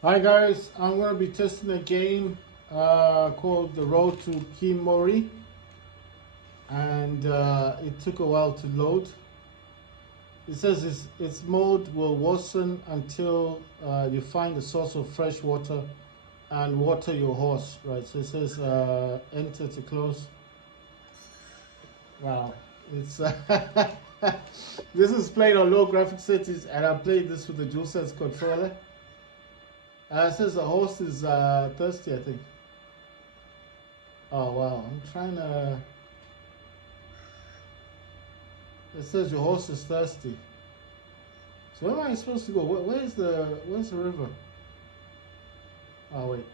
Hi guys, I'm going to be testing a game called The Road to Khiimori, and it took a while to load. It says its mode will worsen until you find a source of fresh water and water your horse, right? So it says enter to close. Wow, it's this is played on low graphic settings, and I played this with the DualSense controller. It says the horse is thirsty, I think. Oh wow, I'm trying to. It says your horse is thirsty. So where am I supposed to go? Where's the river? Oh wait.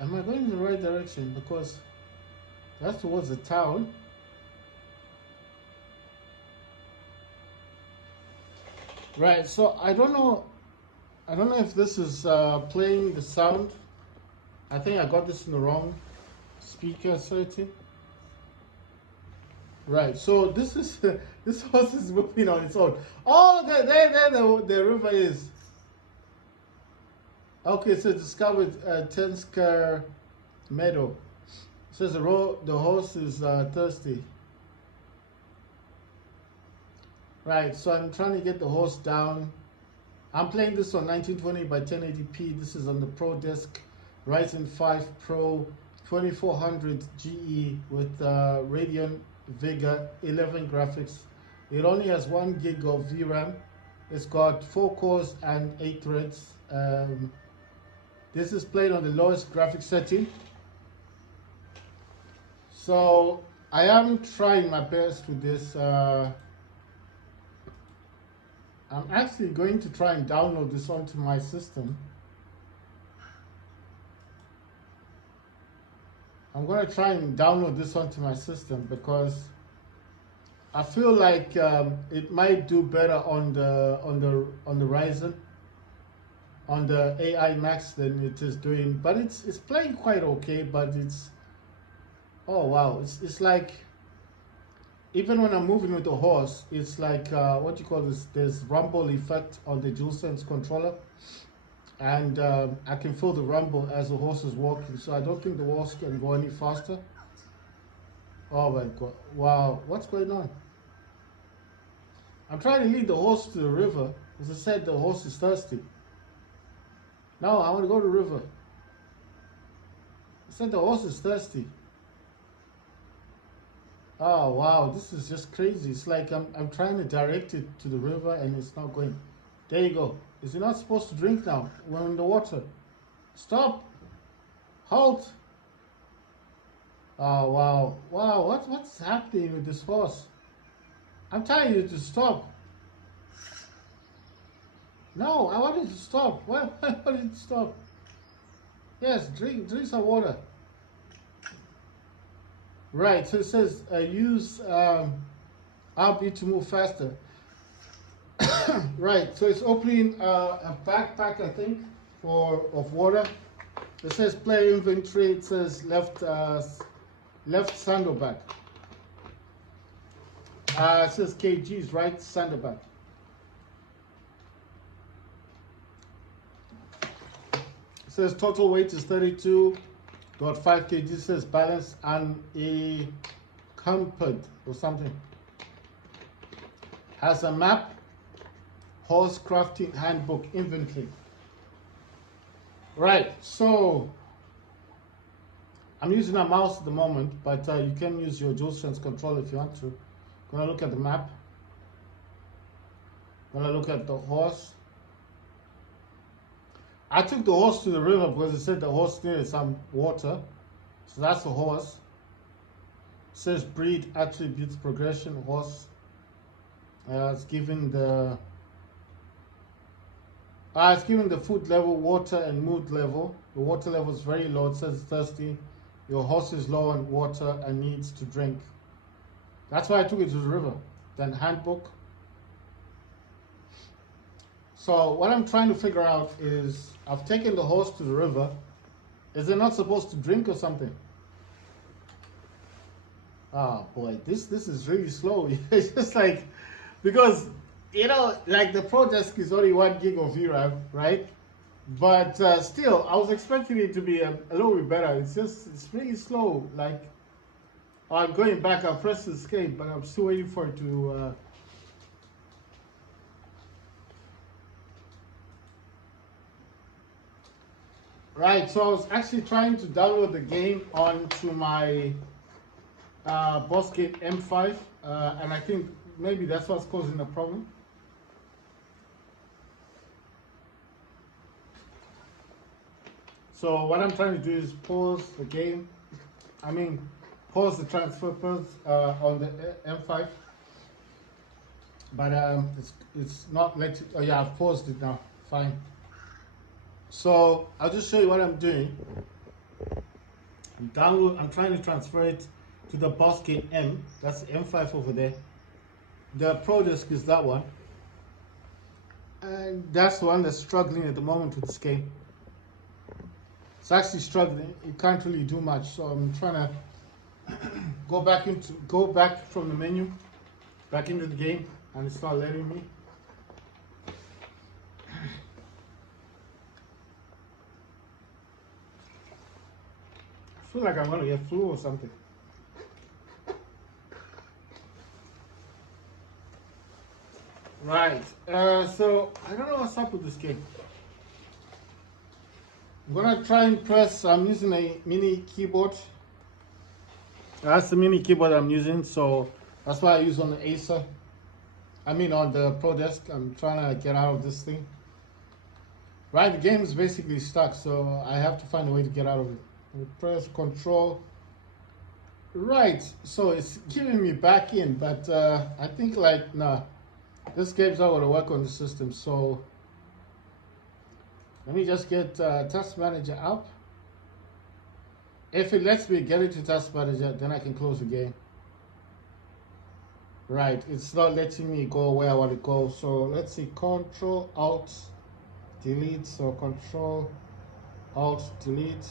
Am I going in the right direction? Because that's towards the town. Right. So I don't know. I don't know if this is playing the sound. I think I got this in the wrong speaker setting. Right. So this is this horse is moving on its own. Oh, there the river is. Okay, so discovered Tensker Meadow. It says the horse is thirsty. Right, so I'm trying to get the horse down. I'm playing this on 1920 by 1080p. This is on the Pro Disc Ryzen 5 Pro 2400 GE with Radeon Vega 11 graphics. It only has 1 gig of VRAM. It's got 4 cores and 8 threads. This is played on the lowest graphic setting. So I am trying my best with this. I'm actually going to try and download this onto my system. I'm going to try and download this onto my system because I feel like it might do better on the Ryzen, on the AI Max than it is doing. But it's playing quite okay. But it's, oh wow, it's like, even when I'm moving with the horse, it's like what you call this? There's rumble effect on the DualSense controller, and I can feel the rumble as the horse is walking. So I don't think the horse can go any faster. Oh my god! Wow, what's going on? I'm trying to lead the horse to the river. As I said, the horse is thirsty. No, I want to go to the river. I said the horse is thirsty. Oh wow, this is just crazy. It's like I'm trying to direct it to the river and it's not going. There you go. Is it not supposed to drink now? We're in the water. Stop. Halt. Oh wow. Wow, what's happening with this horse? I'm telling you to stop. No, I wanted to stop. Why wanted to stop? Yes, drink some water. Right, so it says use RB to move faster. Right, so it's opening a backpack, I think, of water. It says player inventory. It says left saddlebag. It says kgs, right saddlebag. It says total weight is 32.5 kg. It says balance and a comfort or something. Has a map, horse crafting handbook, inventory. Right, so I'm using a mouse at the moment, but you can use your DualSense controller if you want to. Gonna look at the map. Gonna look at the horse. I took the horse to the river because it said the horse needed some water. So that's the horse. It says breed, attributes, progression, horse. It's giving the food level, water, and mood level. The water level is very low. It says thirsty. Your horse is low on water and needs to drink. That's why I took it to the river. Then handbook. So what I'm trying to figure out is, I've taken the horse to the river. Is it not supposed to drink or something? Ah, boy, this is really slow. It's just like, because like the Pro Desk is only 1 gig of VRAM, right? But still, I was expecting it to be a little bit better. It's really slow. Like, I'm going back, I pressed escape, but I'm still waiting for it to. Right, so I was actually trying to download the game onto my Boss Gate M5, and I think maybe that's what's causing the problem. So what I'm trying to do is pause the game. I mean, pause the transfer on the M5. But it's not letting. Oh yeah, I've paused it now. Fine. So I'll just show you what I'm doing. I'm trying to transfer it to the Boss Gate M. That's the M5 over there. The Pro Disc is that one. And that's the one that's struggling at the moment with this game. It's actually struggling. It can't really do much. So I'm trying to go back from the menu, back into the game, and it's not letting me. I feel like I'm gonna get flu or something. Right. So I don't know what's up with this game. I'm gonna try and press. I'm using a mini keyboard. That's the mini keyboard I'm using, so that's why I use on the Acer. I mean on the Pro Desk. I'm trying to get out of this thing. Right, the game is basically stuck, so I have to find a way to get out of it. I press Control. Right, so it's giving me back in, but I think like nah, this game's not gonna work on the system. So let me just get Task Manager up. If it lets me get into Task Manager, then I can close the game. Right, it's not letting me go where I want to go. So let's see, Control Alt Delete. So Control Alt Delete.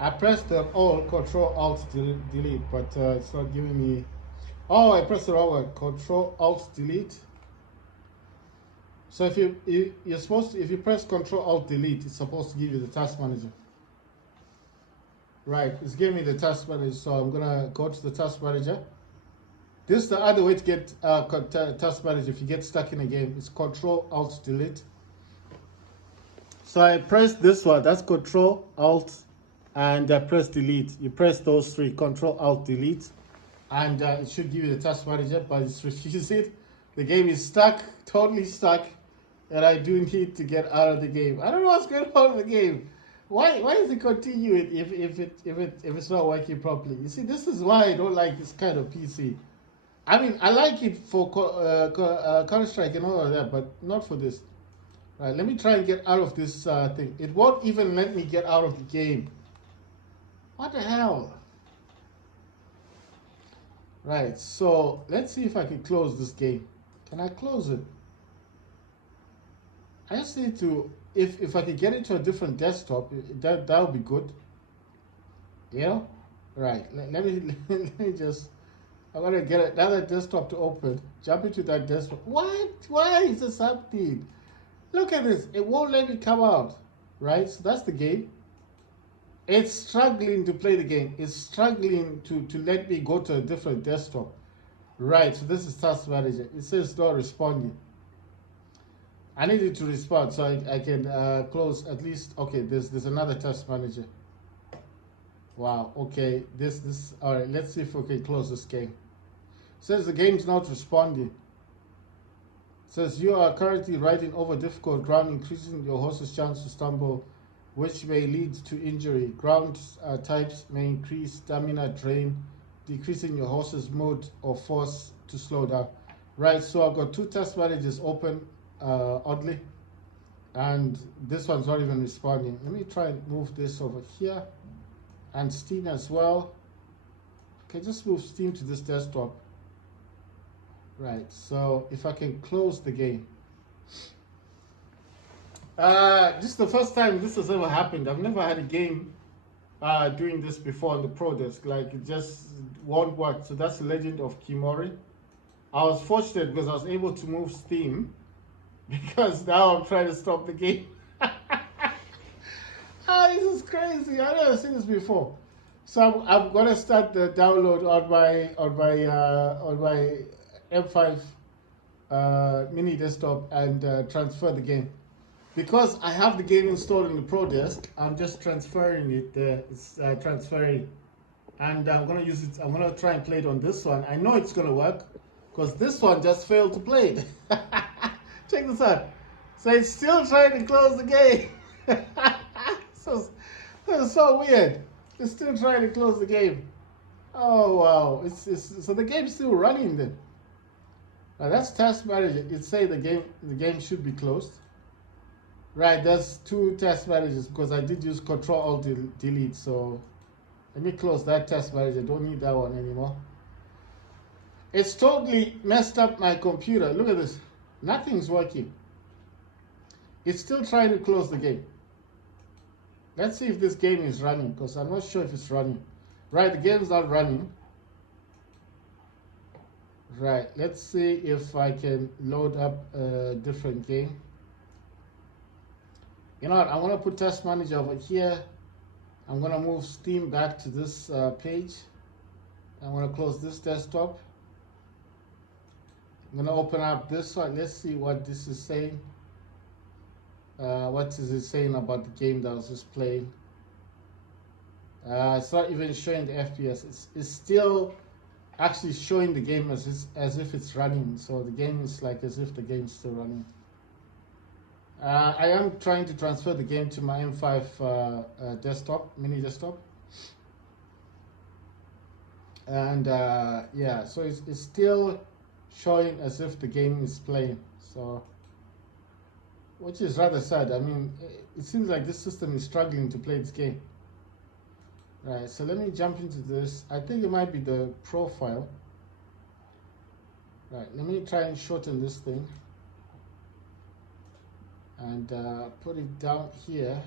I pressed the Control Alt Delete, but it's not giving me. Oh, I pressed the wrong one. Control Alt Delete. So if you're supposed to, if you press Control Alt Delete, it's supposed to give you the Task Manager. Right, it's giving me the Task Manager, so I'm gonna go to the Task Manager. This is the other way to get Task Manager if you get stuck in a game. It's Control Alt Delete. So I pressed this one. That's Control Alt, and I press Delete. You press those three: Control Alt Delete, and it should give you the Task Manager, but it's refusing. The game is stuck, totally stuck, and I do need to get out of the game. I don't know what's going on with the game. Why does it continue if it's not working properly? You see, this is why I don't like this kind of PC. I mean, I like it for Counter-Strike and all of that, but not for this. Right, let me try and get out of this thing. It won't even let me get out of the game. What the hell? Right, so let's see if I can close this game. Can I close it? I just need to, if I could get it to a different desktop, that would be good. You know? Right, let me let me just, I'm gonna get another desktop to open. Jump into that desktop. What? Why is this happening? Look at this. It won't let me come out. Right? So that's the game. It's struggling to play the game. It's struggling to let me go to a different desktop. Right, so this is Task Manager. It says not responding. I need it to respond so I can close at least. Okay, there's another Task Manager. Wow, okay. This all right, let's see if we can close this game. It says the game's not responding. It says you are currently riding over difficult ground, increasing your horse's chance to stumble, which may lead to injury. Ground types may increase stamina drain, decreasing your horse's mode or force to slow down. Right, so I've got two Task Managers open, oddly, and this one's not even responding. Let me try and move this over here, and Steam as well. Okay, just move Steam to this desktop. Right, so if I can close the game. This is the first time this has ever happened. I've never had a game doing this before on the Pro Desk. Like, it just won't work. So that's the Legend of Khiimori. I was fortunate because I was able to move Steam because now I'm trying to stop the game. Ah, this is crazy. I've never seen this before. So I'm gonna start the download on my M5 mini desktop and transfer the game. Because I have the game installed in the Pro Desk, I'm just transferring it. It's transferring, and I'm gonna use it. I'm gonna try and play it on this one. I know it's gonna work because this one just failed to play it. Check this out. So it's still trying to close the game. so that's so weird. It's still trying to close the game. Oh wow! So the game's still running then. Now that's task manager. It say the game should be closed. Right, there's two test managers because I did use Control Alt Delete. So let me close that test manager. Don't need that one anymore. It's totally messed up my computer. Look at this. Nothing's working. It's still trying to close the game. Let's see if this game is running because I'm not sure if it's running. Right, the game's not running. Right, let's see if I can load up a different game. You know what, I'm going to put test manager over here. I'm going to move Steam back to this page. I'm going to close this desktop. I'm going to open up this one. Let's see what this is saying. What is it saying about the game that I was just playing? It's not even showing the FPS. It's still actually showing the game as if it's running. So the game is like as if the game is still running. I am trying to transfer the game to my M5 desktop, mini desktop. And yeah, so it's still showing as if the game is playing. So, which is rather sad. I mean, it seems like this system is struggling to play this game. Right, so let me jump into this. I think it might be the profile. Right, let me try and shorten this thing. And put it down here.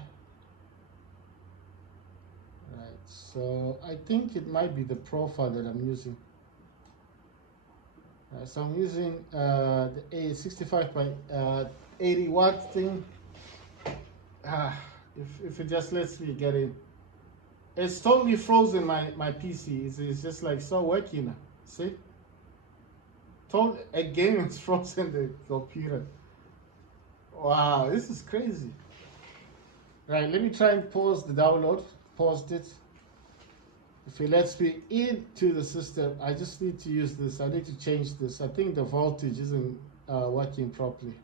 Right, so I think it might be the profile that I'm using. Right, so I'm using the A65.80 watt thing. If it just lets me get in. It's totally frozen my PC. It's just like so working now. See? Again, it's frozen the computer. Wow, this is crazy. Right, let me try and pause the download. Paused it. If it lets me into the system, I just need to use this. I need to change this. I think the voltage isn't working properly.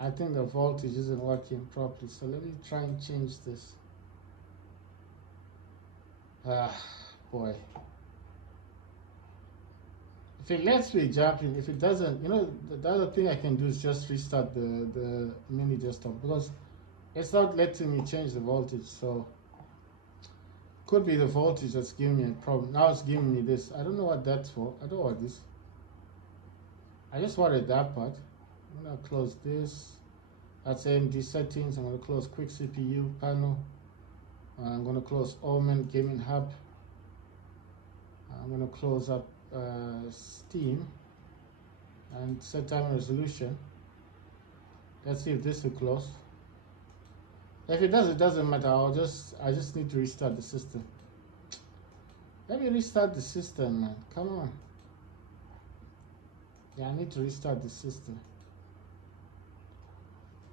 I think the voltage isn't working properly. So let me try and change this. Boy. If it lets me jump in, if it doesn't, the other thing I can do is just restart the mini desktop because it's not letting me change the voltage. So could be the voltage that's giving me a problem. Now it's giving me this. I don't know what that's for. I don't want this. I just wanted that part. I'm gonna close this. That's AMD settings. I'm gonna close quick CPU panel. I'm gonna close Omen Gaming Hub. I'm gonna close up Steam and set time resolution. Let's see if this will close. If it does, it doesn't matter. I just need to restart the system. Let me restart the system, man. Come on. Yeah, I need to restart the system.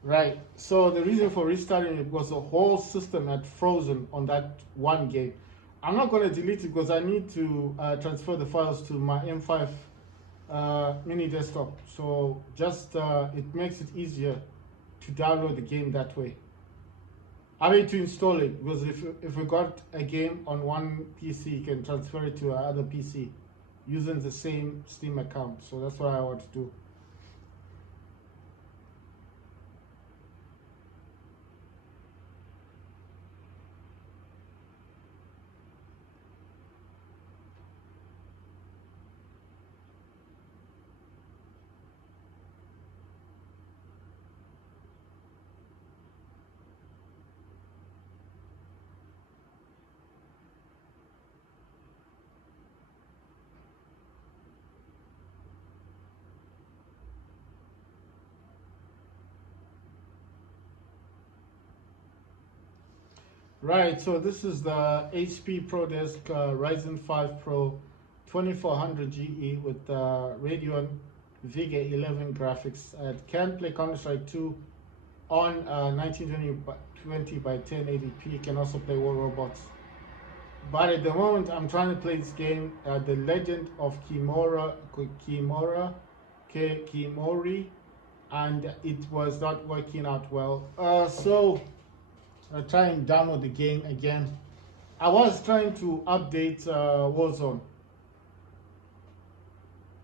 Right. So the reason for restarting it was the whole system had frozen on that one game. I'm not going to delete it because I need to transfer the files to my M5 mini desktop. So just it makes it easier to download the game that way. I mean to install it, because if we got a game on one PC, you can transfer it to another PC using the same Steam account. So that's what I want to do. Right, so this is the HP ProDesk Ryzen 5 Pro 2400 GE with Radeon Vega 11 graphics. It can play Counter-Strike 2 on 1920 by 1080p. It can also play War Robots. But at the moment, I'm trying to play this game, The Legend of Khiimori, and it was not working out well. So I try and download the game again. I was trying to update Warzone.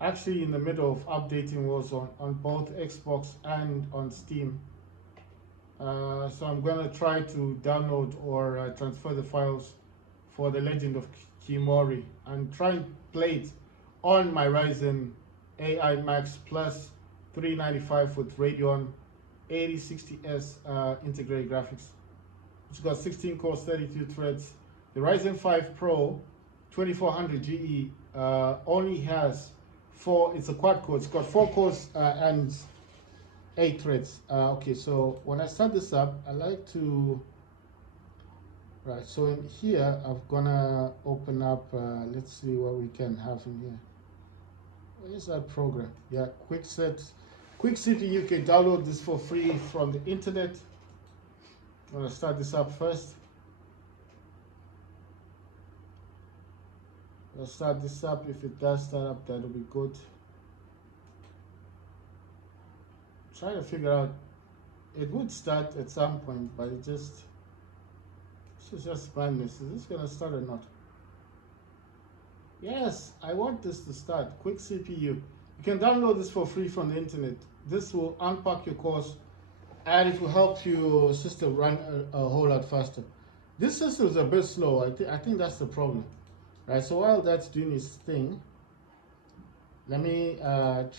Actually, in the middle of updating Warzone on both Xbox and on Steam. So I'm gonna try to download or transfer the files for The Legend of Khiimori and try and play it on my Ryzen AI Max Plus 395 with Radeon 8060S integrated graphics. It's got 16 cores, 32 threads. The Ryzen 5 Pro 2400 GE only has it's a quad core. It's got 4 cores and 8 threads. Okay, so when I start this up, I like to, right, so in here, I'm gonna open up, let's see what we can have in here. Where is that program? Yeah, Quick CPU, you can download this for free from the internet. I'm gonna start this up first. I'll start this up. If it does start up, that'll be good. Try to figure out, it would start at some point, but it's just madness. Is this gonna start or not? Yes, I want this to start. Quick CPU. You can download this for free from the internet. This will unpack your course and it will help your system run a whole lot faster. This system is a bit slow. I think that's the problem. Right, so while that's doing its thing, let me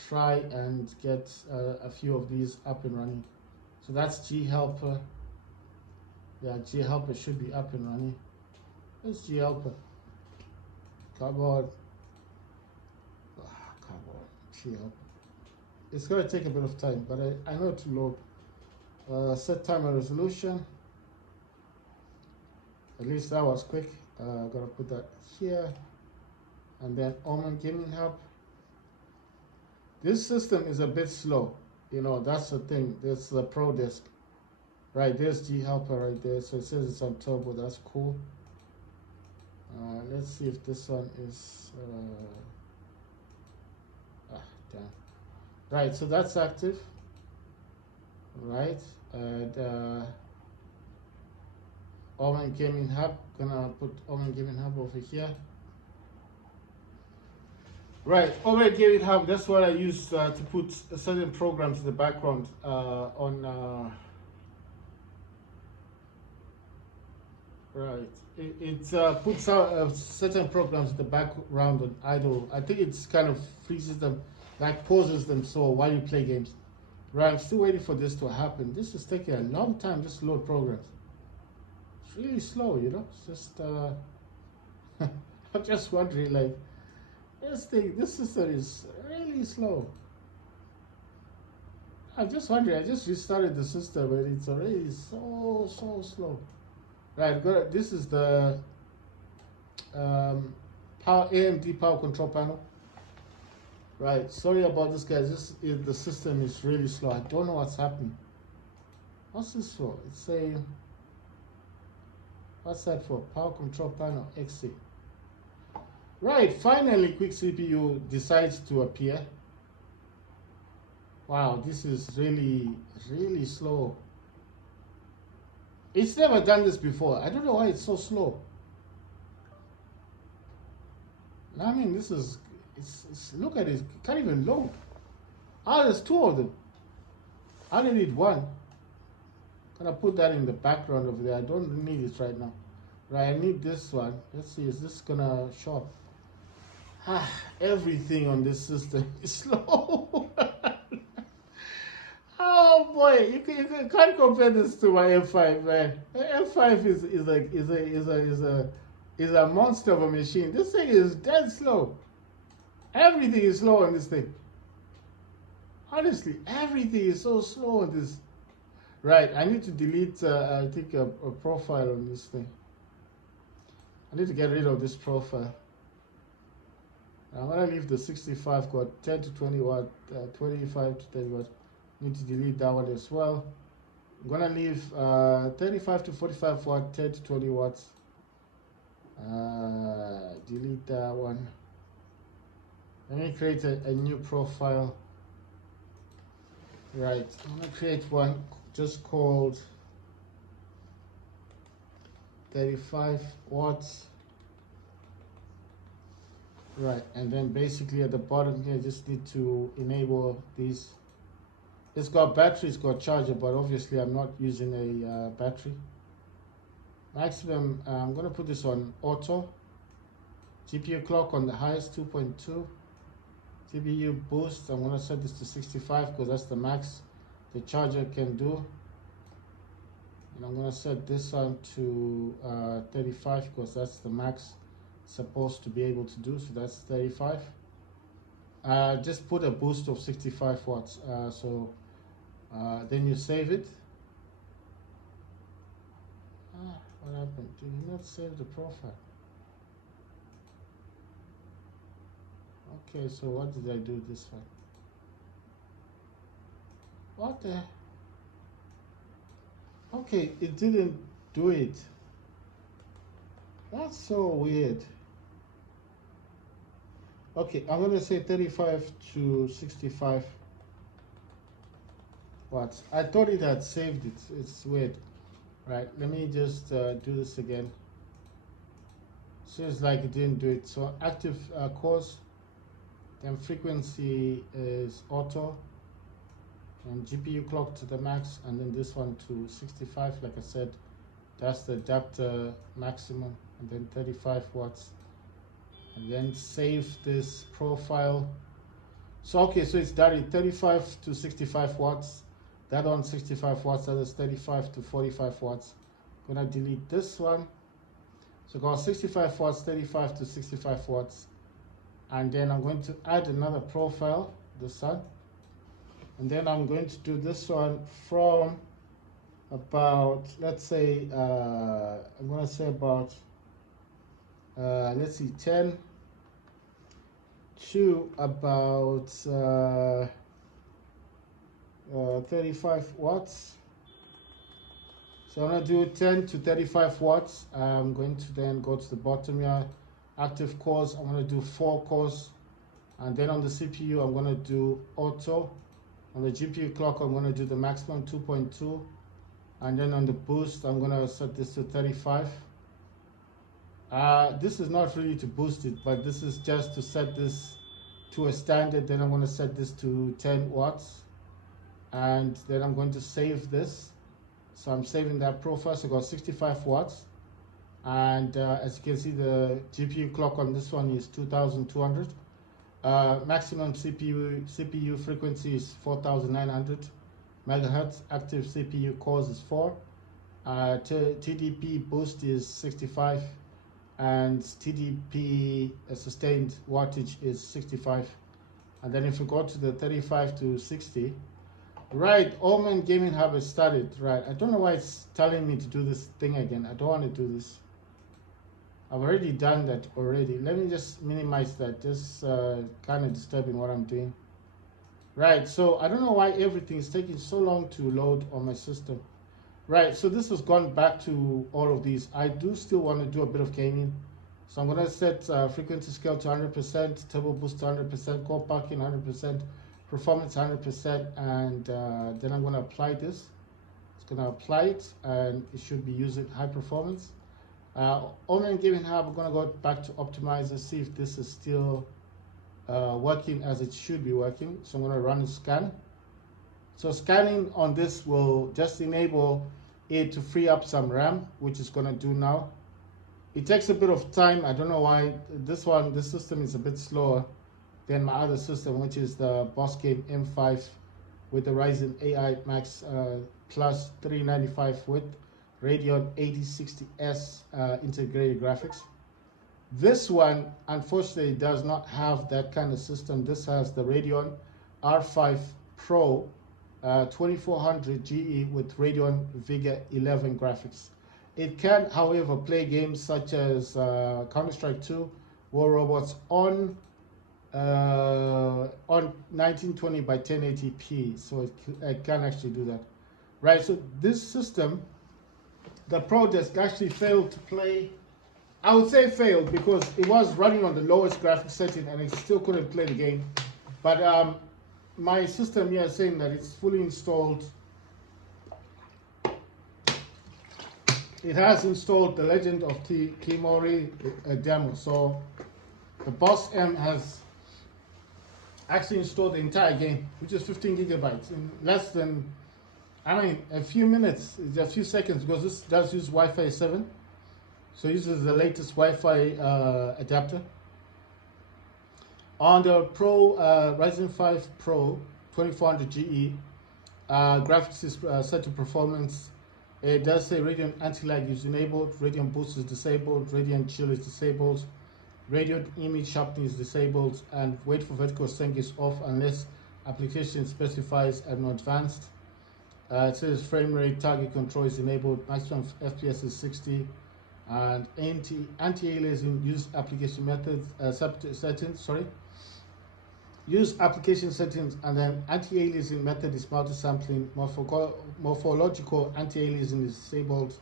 try and get a few of these up and running. So that's GHelper. Yeah, GHelper should be up and running. Where's GHelper? Cardboard. Cardboard. GHelper. It's going to take a bit of time, but I know to load. Set timer resolution. At least that was quick. Gotta put that here. And then Omen Gaming Hub. This system is a bit slow. You know, that's the thing. There's the ProDesk. Right, there's GHelper right there. So it says it's on turbo. That's cool. Let's see if this one is... damn. Right, so that's active. Right, and Omen Gaming Hub, gonna put Omen Gaming Hub over here. Right, Omen Gaming Hub, that's what I use to put certain programs in the background on. Right, it puts out certain programs in the background on idle. I think it's kind of freezes them, like pauses them so while you play games. Right, I'm still waiting for this to happen. This is taking a long time, just to load programs. It's really slow, you know? It's just, I'm just wondering, like, this system is really slow. I'm just wondering, I just restarted the system and it's already so slow. Right, this is the AMD power control panel. Right, sorry about this, guys. The system is really slow. I don't know what's happening. What's this for? It's saying, what's that for? Power control panel XC. Right, finally, Quick CPU decides to appear. Wow, this is really slow. It's never done this before. I don't know why it's so slow. I mean, this is. Look at it, it can't even load. There's 2 of them. I only need 1. Gonna put that in the background over there. I don't need it right now. Right, I need this one. Let's see, is this gonna show up? Everything on this system is slow. Oh boy, you can't compare this to my M5, man. M5 is a monster of a machine. This thing is dead slow. Everything is slow on this thing. Honestly, everything is so slow on this. Right, I need to delete, I think, a profile on this thing. I need to get rid of this profile. I'm gonna leave the 65 got 10 to 20 watt, 25 to 30 watt. Need to delete that one as well. I'm gonna leave 35 to 45 watt, 10 to 20 watts. Delete that one. Let me create a new profile. Right, I'm gonna create one just called 35 watts. Right, and then basically at the bottom here, just need to enable these. It's got battery, it's got charger, but obviously I'm not using a battery. Maximum, I'm going to put this on auto. GPU clock on the highest 2.2. CPU boost, I'm going to set this to 65 because that's the max the charger can do. And I'm going to set this one to 35 because that's the max supposed to be able to do, so that's 35. Just put a boost of 65 watts, then you save it. What happened? Did you not save the profile? Okay, so what did I do this one? What the? Okay, it didn't do it. That's so weird. Okay, I'm gonna say 35 to 65 watts. I thought it had saved it. It's weird. Right, let me just do this again. Seems like it didn't do it. So active cores, then frequency is auto, and GPU clock to the max, and then this one to 65. Like I said, that's the adapter maximum, and then 35 watts. And then save this profile. So okay, so it's done 35 to 65 watts. That on 65 watts, that is 35 to 45 watts. I'm gonna delete this one. So got 65 watts, 35 to 65 watts. And then I'm going to add another profile, this one. And then I'm going to do this one from about, let's say, I'm gonna say about, let's see, 10 to about 35 watts. So I'm going to do 10 to 35 watts. I'm going to then go to the bottom here, active cores. I'm going to do 4 cores. And then on the CPU, I'm going to do auto. On the GPU clock, I'm going to do the maximum 2.2. And then on the boost, I'm going to set this to 35. This is not really to boost it, but this is just to set this to a standard. Then I'm going to set this to 10 watts. And then I'm going to save this. So I'm saving that profile. So I got 65 watts. And as you can see, the GPU clock on this one is 2200. Maximum CPU frequency is 4900 megahertz. Active CPU cores is 4. TDP boost is 65. And TDP sustained wattage is 65. And then if we go to the 35 to 60, right, Omen Gaming Hub has started. Right, I don't know why it's telling me to do this thing again. I don't want to do this. I've already done that already. Let me just minimize that. Just kind of disturbing what I'm doing. Right, so I don't know why everything is taking so long to load on my system. Right, so this has gone back to all of these. I do still want to do a bit of gaming. So I'm going to set frequency scale to 100%, turbo boost to 100%, core parking 100%, performance 100%, and then I'm going to apply this. It's going to apply it, and it should be using high performance. Online Gaming Hub, I'm going to go back to optimizer, see if this is still working as it should be working. So I'm going to run a scan. So scanning on this will just enable it to free up some RAM, which it's going to do now. It takes a bit of time. I don't know why this system is a bit slower than my other system, which is the Boss Game M5 with the Ryzen AI Max Plus 395 with Radeon 8060S integrated graphics. This one, unfortunately, does not have that kind of system. This has the Radeon R5 Pro 2400 GE with Radeon Vega 11 graphics. It can, however, play games such as Counter-Strike 2, War Robots on 1920 by 1080p, so it can actually do that. Right, so this system, the Pro Desk actually failed to play. I would say failed because it was running on the lowest graphics setting and it still couldn't play the game. But my system here is saying that it's fully installed. It has installed the Legend of Khiimori demo. So the Boss M has actually installed the entire game, which is 15 gigabytes in less than, I mean, a few minutes, a few seconds, because this does use Wi-Fi 7. So it uses the latest Wi-Fi adapter. On the Pro Ryzen 5 Pro 2400 GE, graphics is set to performance. It does say Radeon anti-lag is enabled, Radeon boost is disabled, Radeon chill is disabled, Radeon image sharpening is disabled, and wait for vertical sync is off unless application specifies an advanced. It says frame rate target control is enabled, maximum FPS is 60, and anti-aliasing use application methods settings. Use application settings, and then anti-aliasing method is multi-sampling. Morphological anti-aliasing is disabled.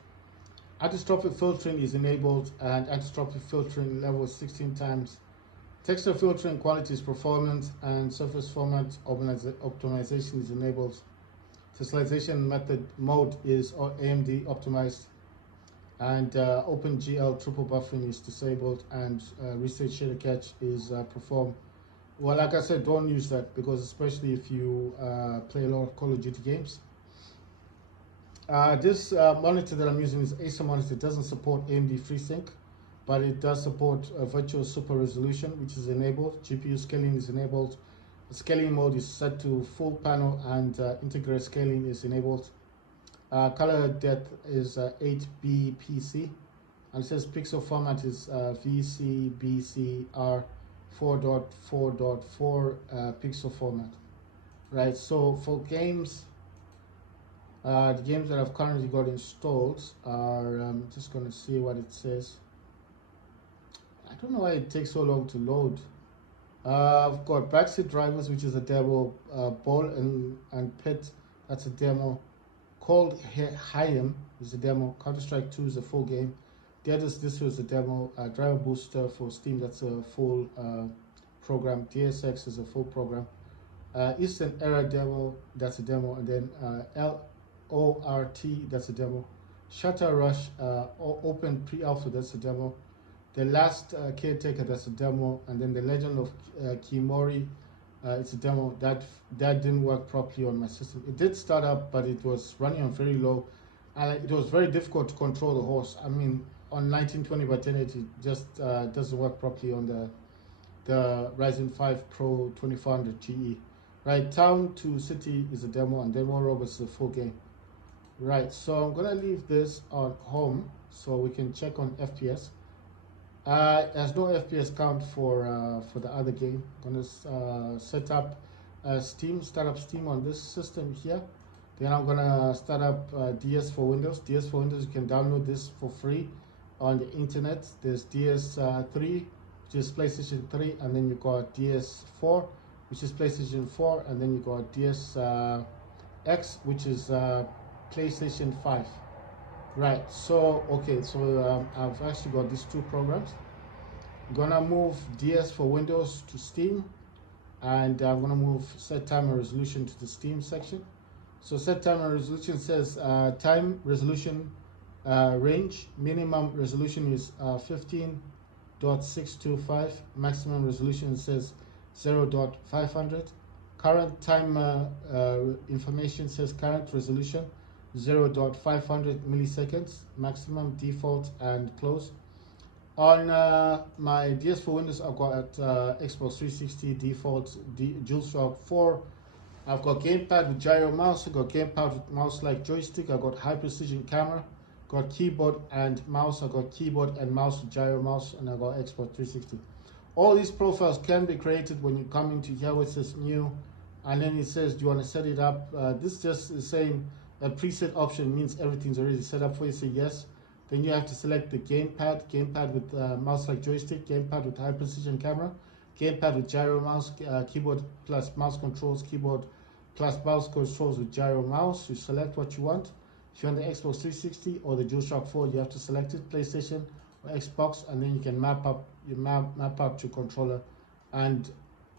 Anisotropic filtering is enabled, and anisotropic filtering level 16 times. Texture filtering quality is performance, and surface format optimization is enabled. Tessellation method mode is AMD optimized, and OpenGL triple buffering is disabled, and reset shader cache is performed. Well, like I said, don't use that because especially if you play a lot of Call of Duty games. This monitor that I'm using is Acer monitor. It doesn't support AMD FreeSync, but it does support virtual super resolution, which is enabled. GPU scaling is enabled. The scaling mode is set to full panel, and integrated scaling is enabled. Color depth is 8bpc, and it says pixel format is VCBCR 4.4.4 pixel format. Right, so for games, the games that I've currently got installed are, I'm just going to see what it says. I don't know why it takes so long to load. I've got Backseat Drivers, which is a demo, Ball and Pit, that's a demo. Called Hayem is a demo. Counter-Strike 2 is a full game. This was a demo. Driver Booster for Steam, that's a full program. DSX is a full program. Eastern Era demo, that's a demo. And then LORT, that's a demo. Shutter Rush, Open Pre-Alpha, that's a demo. The Last Caretaker, that's a demo. And then The Legend of Khiimori, it's a demo. That didn't work properly on my system. It did start up, but it was running on very low. And it was very difficult to control the horse. I mean, on 1920 by 1080, it just doesn't work properly on the Ryzen 5 Pro 2400 GE. Right, Town to City is a demo, and then War Robots is a full game. Right, so I'm gonna leave this on home so we can check on FPS. There's no FPS count for the other game. I'm gonna start up Steam on this system here. Then I'm gonna start up DS for Windows. DS for Windows, you can download this for free on the internet. There's DS3, which is PlayStation 3, and then you got DS4, which is PlayStation 4, and then you got DS which is PlayStation 5. Right, so okay, so I've actually got these two programs. I'm gonna move DS for Windows to Steam, and I'm gonna move set time and resolution to the Steam section. So set time and resolution says time resolution range, minimum resolution is 15.625, maximum resolution says 0.500. Current time information says current resolution 0.500 milliseconds, maximum, default, and close. On my DS for Windows, I've got Xbox 360 default DualShock 4. I've got gamepad with gyro mouse. I've got gamepad with mouse-like joystick. I've got high precision camera. Got keyboard and mouse. I've got keyboard and mouse with gyro mouse, and I've got Xbox 360. All these profiles can be created when you come into here with this new and then it says, do you want to set it up? This just is saying a preset option means everything's already set up for you. Say yes. Then you have to select the gamepad with mouse like joystick, gamepad with high precision camera, gamepad with gyro mouse, keyboard plus mouse controls, keyboard plus mouse controls with gyro mouse. You select what you want. If you want the Xbox 360 or the DualShock 4, you have to select it, PlayStation or Xbox, and then you can map up your controller. And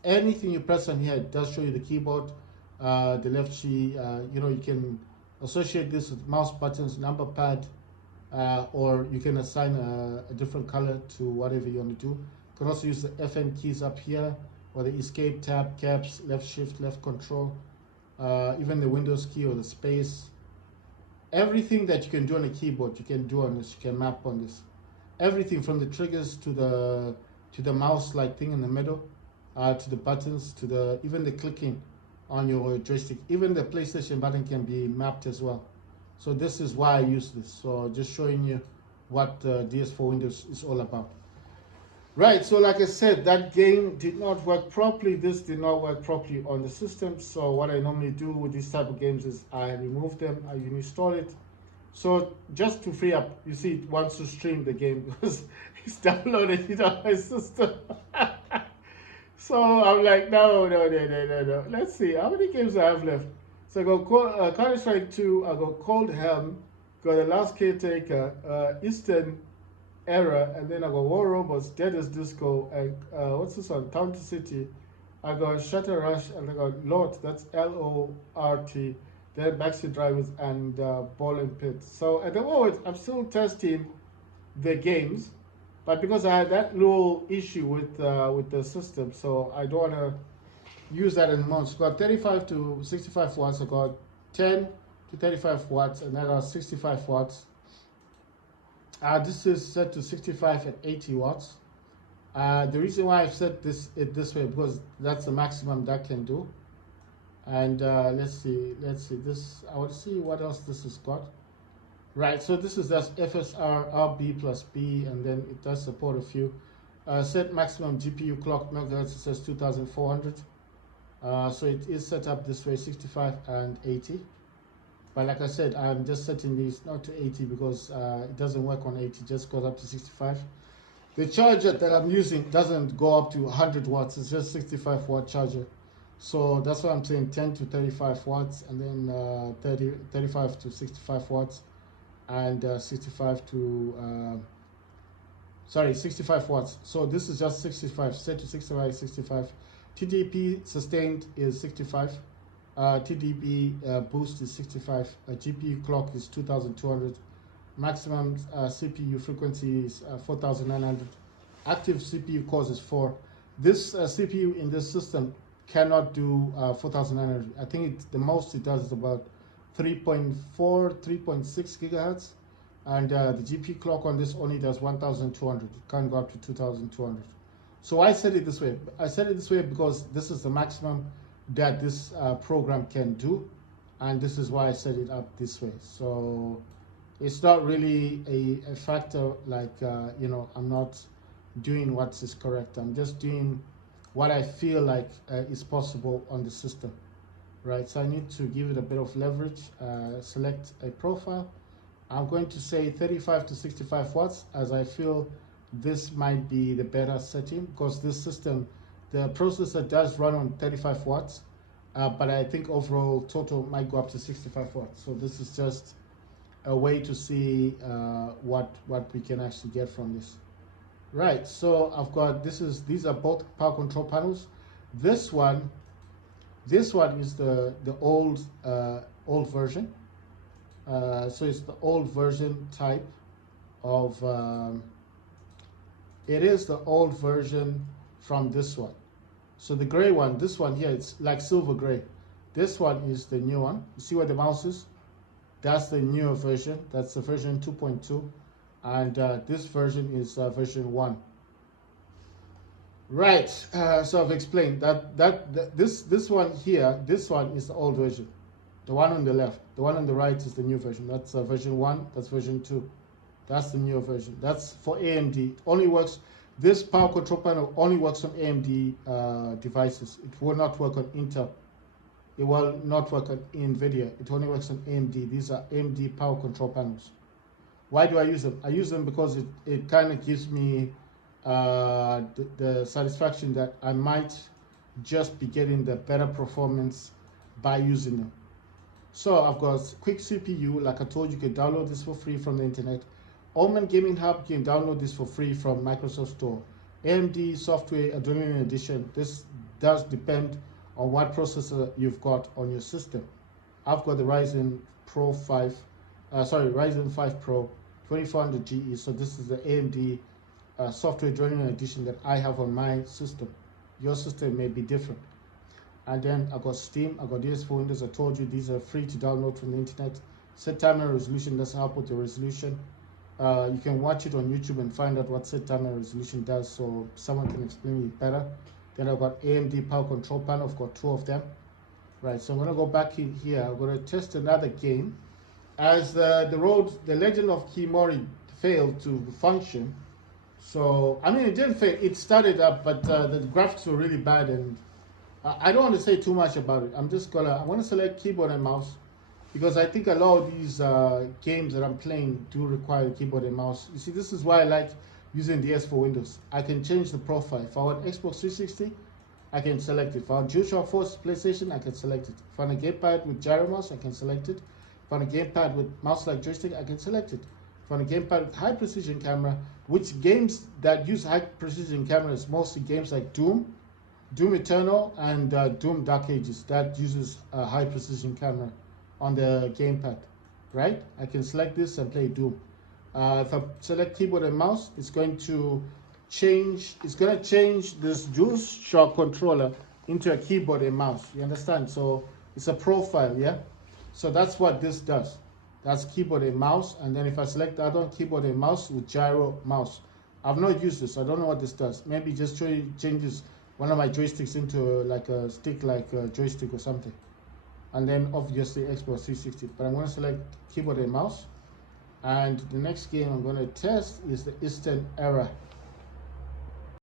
anything you press on here, it does show you the keyboard, the left key. You can associate this with mouse buttons, number pad, or you can assign a different color to whatever you want to do. You can also use the FN keys up here, or the escape, tab, caps, left shift, left control, even the Windows key or the space. Everything that you can do on a keyboard, you can do on this. You can map on this. Everything from the triggers to the mouse-like thing in the middle, to the buttons, to even the clicking on your joystick. Even the PlayStation button can be mapped as well. So this is why I use this. So just showing you what DS4 Windows is all about. Right, so like I said, that game did not work properly. This did not work properly on the system. So what I normally do with these type of games is I remove them, I uninstall it. So just to free up, you see, it wants to stream the game because it's downloaded it on my system. So I'm like, no. Let's see, how many games I have left? So I go Counter-Strike 2, I go Cold Helm, got The Last Caretaker, Eastern Era, and then I got War Robots, Dead as Disco, and what's this one? Town to City. I got Shutter Rush, and I got Lort, that's Lort, then Backseat Drivers, and Ball and Pit. So at the moment, I'm still testing the games, but because I had that little issue with the system, so I don't want to use that anymore. So I got 35 to 65 watts, I got 10 to 35 watts, and I got 65 watts. This is set to 65 and 80 watts. The reason why I've set it this way, because that's the maximum that can do. And let's see this. I want to see what else this has got. Right, so this is just FSR RB plus B, and then it does support a few. Set maximum GPU clock megahertz, it says 2400. So it is set up this way, 65 and 80. But like I said, I'm just setting these not to 80 because it doesn't work on 80, it just goes up to 65. The charger that I'm using doesn't go up to 100 watts, it's just 65 watt charger. So that's why I'm saying 10 to 35 watts, and then 35 to 65 watts, and 65 watts. So this is just 65, set to 65. TDP sustained is 65. TDP boost is 65. GPU clock is 2200. Maximum CPU frequency is 4900. Active CPU cores is 4. This CPU in this system cannot do 4900. I think the most it does is about 3.4, 3.6 gigahertz. And the GPU clock on this only does 1200. It can't go up to 2200. So I set it this way. I set it this way because this is the maximum that this program can do, and this is why I set it up this way. So it's not really a factor like I'm not doing what is correct. I'm just doing what I feel like is possible on the system, right? So I need to give it a bit of leverage. Select a profile. I'm going to say 35 to 65 watts, as I feel this might be the better setting, because this system, the processor does run on 35 watts, but I think overall total might go up to 65 watts. So this is just a way to see what we can actually get from this. Right, so I've got, these are both power control panels. This one is the old version. So it's the old version type of, it is the old version from this one. So the gray one, this one here, it's like silver gray. This one is the new one. You see where the mouse is? That's the newer version. That's the version 2.2. And this version is version 1. Right, so I've explained this one here, this one is the old version. The one on the left. The one on the right is the new version. That's version 1, that's version 2. That's the newer version. That's for AMD. It only works, this power control panel only works on AMD devices. It will not work on Intel. it will not work on NVIDIA. It only works on AMD. These are AMD power control panels. Why do I use them? I use them because it kind of gives me the satisfaction that I might just be getting the better performance by using them. So I've got quick CPU. Like I told you, can download this for free from the internet. Omen Gaming Hub, you can download this for free from Microsoft Store. AMD software Adrenaline Edition. This does depend on what processor you've got on your system. I've got the Ryzen 5 Pro 2400 GE. So this is the AMD software Adrenaline Edition that I have on my system. Your system may be different. And then I got Steam, I got DS4 Windows. I told you these are free to download from the internet. Set timer resolution doesn't help with the resolution. You can watch it on YouTube and find out what set timer resolution does, so someone can explain it better. Then I've got AMD power control panel. I've got 2 of them. Right, so I'm gonna go back in here. I'm gonna test another game. As the Legend of Khiimori failed to function. So I mean, it didn't fail. It started up, but the graphics were really bad, and I don't want to say too much about it. I want to select keyboard and mouse, because I think a lot of these games that I'm playing do require keyboard and mouse. You see, this is why I like using DS4 Windows. I can change the profile. If I want Xbox 360, I can select it. If I want DualShock 4 PlayStation, I can select it. If I want a gamepad with gyro mouse, I can select it. If I want a gamepad with mouse-like joystick, I can select it. If I want a gamepad with high precision camera, which games that use high precision cameras, mostly games like Doom Eternal, and Doom Dark Ages, that uses a high precision camera on the gamepad, right? I can select this and play Doom. If I select keyboard and mouse, it's going to change this DualShock controller into a keyboard and mouse. You understand? So it's a profile, yeah? So that's what this does. That's keyboard and mouse. And then if I select the other one, keyboard and mouse with gyro mouse. I've not used this. I don't know what this does. Maybe just changes one of my joysticks into like a stick, like a joystick or something. And then obviously Xbox 360. But I'm going to select keyboard and mouse. And the next game I'm going to test is the Eastern Era.